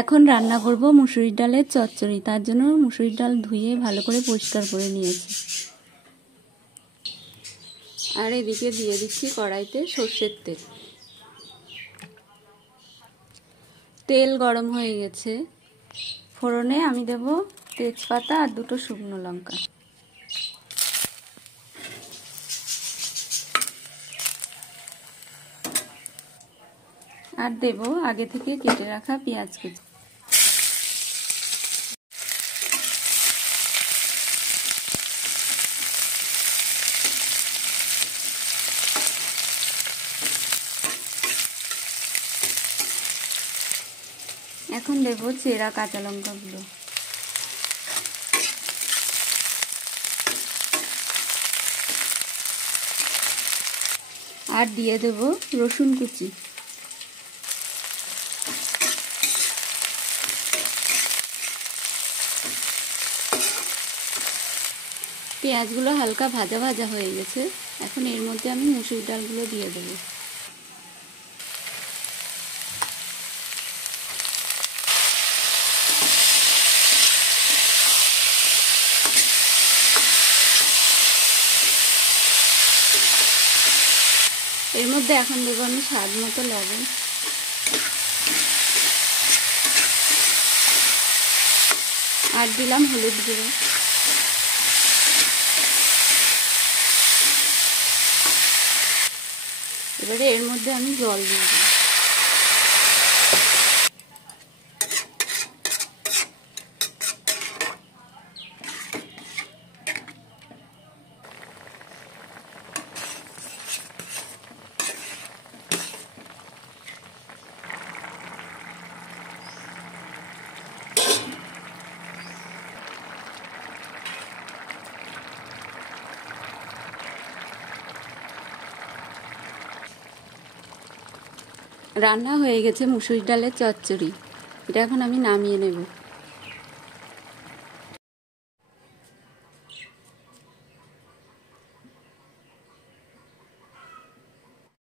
এখন রান্না করব মুসুরির ডালের চচ্চড়ি। তার জন্য মুসুরির ডাল ধুয়ে ভালো করে পরিষ্কার করে নিয়েছি। আর এদিকে দিয়ে দিচ্ছি কড়াইতে সর্ষের তেল। তেল গরম হয়ে গেছে। ফোড়নে আমি দেব তেজপাতা আর 2টো শুকনো লঙ্কা। আর দেব আগে থেকে কেটে রাখা পেঁয়াজ কুচি। এখন দেব চেরা কাঁচা লঙ্কাগুলো। আর দিয়ে দেব রসুন কুচি। পেঁয়াজগুলো হালকা ভাজা ভাজা হয়ে গেছে। এখন এর মধ্যে আমি মুসুরির ডালগুলো দিয়ে দেব। এর মধ্যে এখন দেব আমি স্বাদ মতো লবণ। আর দিলাম হলুদ গুঁড়ো। এবারে এর মধ্যে আমি জল দিয়ে দেব। রান্না হয়ে গেছে মুসুরির ডালের চচ্চড়ি। এটা এখন আমি নামিয়ে নেব।